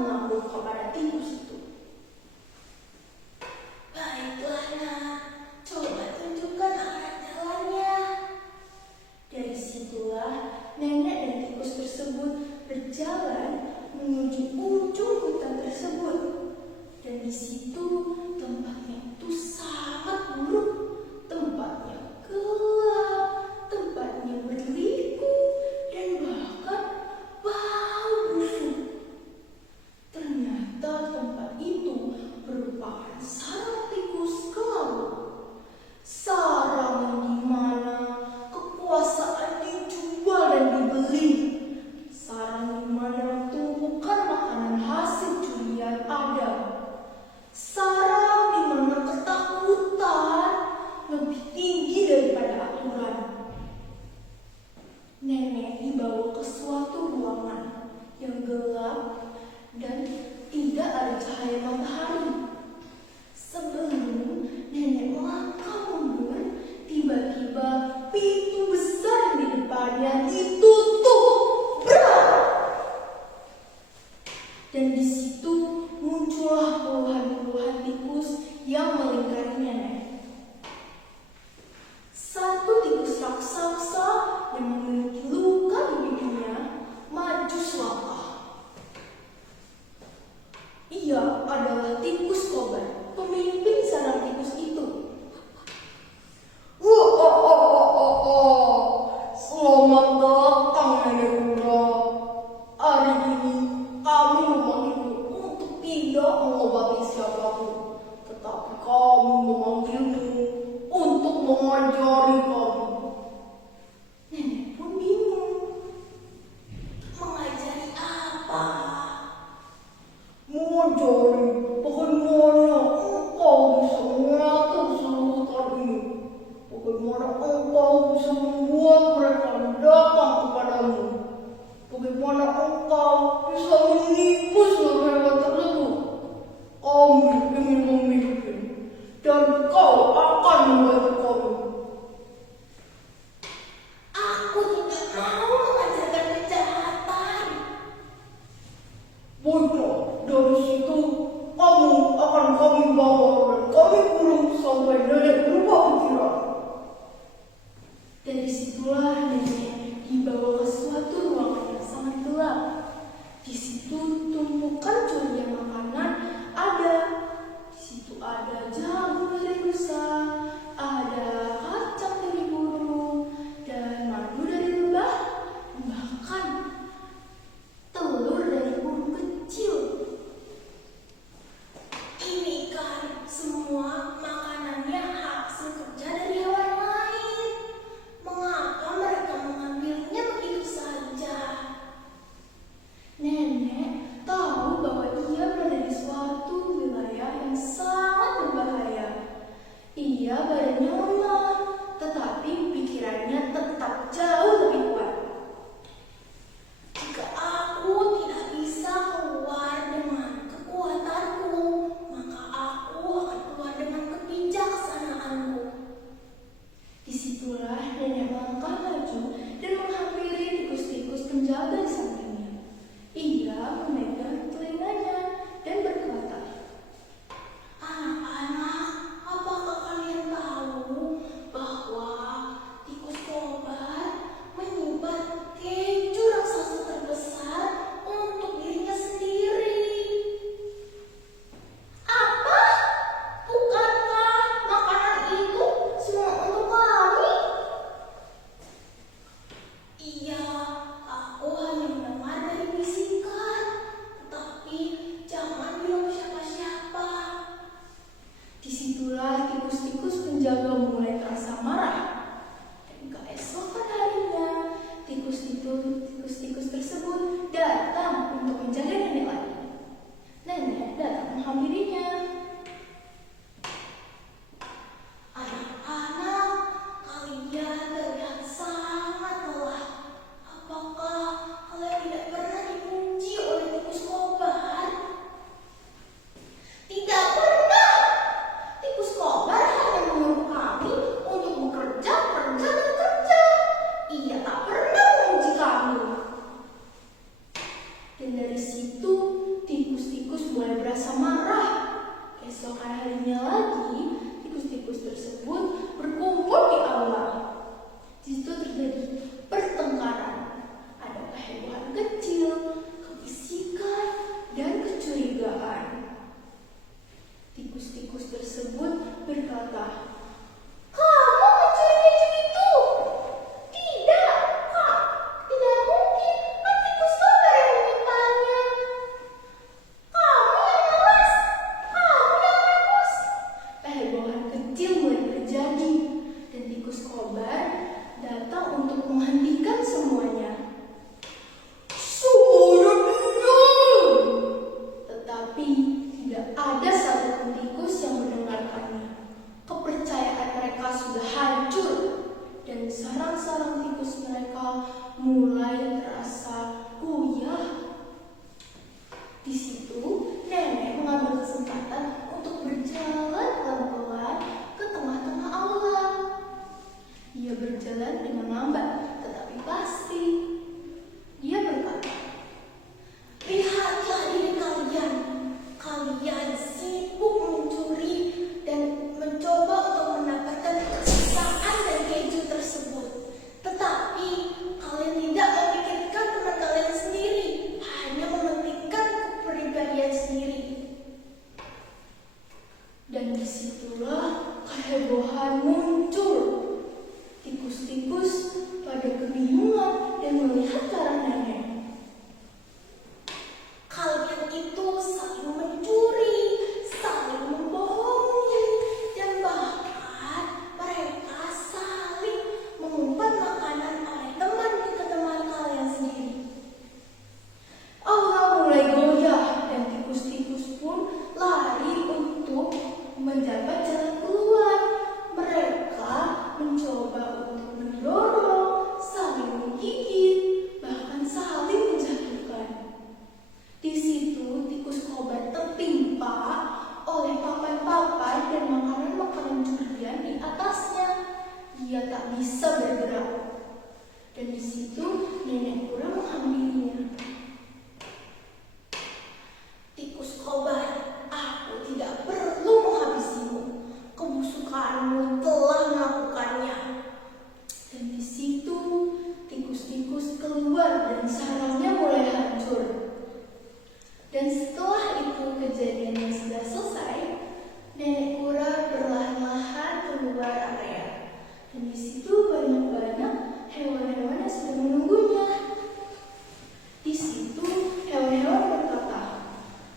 mengambil kepada tikus itu. Baiklah nak, coba tunjukkan arah jalannya. Dari situlah nenek dan tikus tersebut berjalan menuju ujung hutan tersebut. Dan di situ tempatnya itu sangat buruk. Tempatnya gelap, tempatnya berliku, dan bahkan bau busuk. Ternyata tempat itu merupakan sarang tikus ke laut. Sarang yang dimana kekuasaan dijual dan dibeli. Sarang dimana tumpukan makanan hasil curian ada. Sarang dimana ketakutan lebih tinggi daripada aturan. Nenek dibawa ke suatu ruangan yang gelap dan tidak ada cahaya matahari. Sebelum nenek melangkah mundur, tiba-tiba pintu besar di depannya ditutup. Brak! Dan di situ muncullah puluhan-puluhan tikus yang melingkari nenek. Satu tikus raksasa yang memiliki luka di pipinya maju selangkah. Ia adalah tikus kobar, pemimpin sarang tikus itu. Selamat datang nenek muda. Hari ini kami memanggilmu untuk tidak mengobati siapapun, tetapi kami memanggilmu untuk mengajari kami. Nenek pun bingung. Mengajari apa? Mengajari bagaimana engkau bisa mengatur seluruh hutan ini. Bagaimana engkau bisa membuat mereka datang kepadamu. Bagaimana engkau bisa menipu seluruh hewan tersebut. Kami ingin memimpin, dan kau akan membantu kami. Aku tidak mau mengajarkan kejahatan. Baiklah, dari situ kamu akan kami bawa dan kami kurung sampai nenek berubah pikiran. Dari situlah nenek dibawa ke suatu ruangan yang sangat gelap. Di situ tumpukan curian makanan ada. Di situ ada jagung dari rusa, ada kacang dari burung, dan madu dari lebah, bahkan telur dari burung kecil. Ini kan semua makanannya hasil kerja dari hewan lain. Mengapa mereka mengambilnya begitu saja? Nenek tahu bahwa ia berada di suatu wilayah yang sangat berbahaya. Ia badannya lemah, tetapi pikirannya tetap jauh lebih kuat. Jika aku tidak bisa keluar dengan kekuatanku, maka aku akan keluar dengan kebijaksanaanku. Disitulah nenek melangkah maju dan menghampiri tikus-tikus penjaga di sampingnya. Ia memegang telinganya dan berkata, Anak-anak, apakah kalian tahu bahwa tikus kobar menyimpan keju raksasa terbesar untuk dirinya sendiri? Apa? Bukankah makanan itu semua untuk kami? Iya, aku hanya mendengar dari bisikan, tetapi jangan bilang siapa-siapa. disitulah tikus-tikus penjaga mulai terasa marah. Dan keesokan harinya, tikus-tikus tersebut datang untuk menjaga nenek lagi. Nenek datang menghampirinya. Anak-anak, kalian terlihat sangat lelah. Apakah kalian tidak pernah dipuji oleh tikus kobar? Tidak pernah. Tikus kobar hanya menyuruh kami untuk bekerja, kerja, dan kerja. Ia tak pernah memuji kami. Dan dari situ, tikus merasa marah. Keesokan harinya lagi, tikus-tikus tersebut berkumpul di aula. Di situ terjadi pertengkaran. Ada kehebohan kecil, kebisikan, dan kecurigaan. Tikus-tikus tersebut berkata, Kamu mencuri keju itu? Tidak, Kak. Tidak mungkin. Kan tikus kobar yang menyimpannya. Kamu yang malas. Kamu yang rakus. kehebohan kecil mulai terjadi dan tikus kobar datang untuk menghentikan semuanya. Suara diam! Tetapi tidak ada satupun tikus yang mendengarkannya. Kepercayaan mereka sudah hancur dan sarang-sarang tikus mereka mulai terasa goyah. Di situ, nenek mengambil kesempatan untuk berjalan pelan-pelan ke tengah-tengah aula. Dia berjalan dengan lambat, tetapi pasti. Dia berkata, Lihatlah diri kalian. Kalian sibuk mencuri dan mencoba untuk mendapatkan kesisaan dan keju tersebut. Tetapi kalian tidak memikirkan teman kalian sendiri, hanya mementingkan kepribadian sendiri. dan disitulah kehebohan muncul. Tikus-tikus pada kebingungan dan melihat ke arah nenek. Kalian itu saling mencuri, saling membohongi, dan bahkan mereka saling mengumpat makanan oleh teman ke teman kalian sendiri. Aula mulai goyah dan tikus-tikus pun lari untuk mendapat jalan keluar. Mereka mencoba untuk mendorong, saling menggigit, bahkan saling menjatuhkan. Di situ tikus kobar tertimpa oleh papan-papan dan makanan-makanan curian di atasnya. Dia tak bisa bergerak. Dan di situ nenek kura menghampirinya. Tikus kobar, aku tidak perlu menghabisimu. Kebusukanmu telah melakukannya. Dan di situ tikus-tikus keluar dan sarangnya mulai hancur. Dan setelah itu kejadiannya sudah selesai, nenek kura perlahan-lahan keluar area. Dan di situ banyak-banyak hewan-hewan yang sudah menunggunya. Di situ hewan-hewan berkata,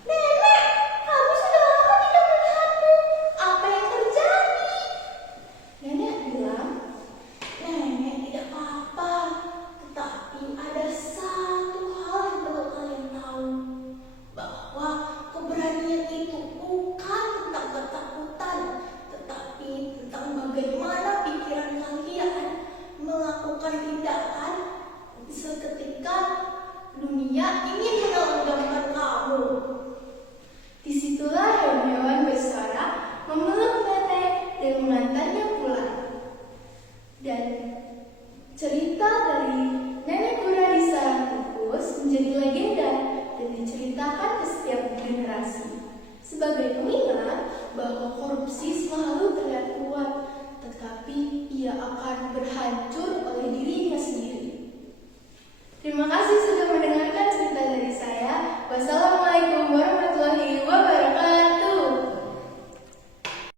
Nenek, kami sudah lama tidak melihatmu. Apa yang terjadi? nenek bilang, Nenek tidak apa-apa. Tetapi ada satu hal yang perlu kalian tahu. Bahwa keberanian itu bukan tentang ketakutan, tetapi tentang bagaimana pikiran kalian melakukan tindakan seketika dunia ingin menenggelamkan kamu. disitulah hewan-hewan bersuara memeluk nenek dan mengantarnya pulang. Dan cerita dari nenek kura di sarang tikus menjadi legenda dan diceritakan ke setiap generasi sebagai pengingat bahwa korupsi selalu terlihat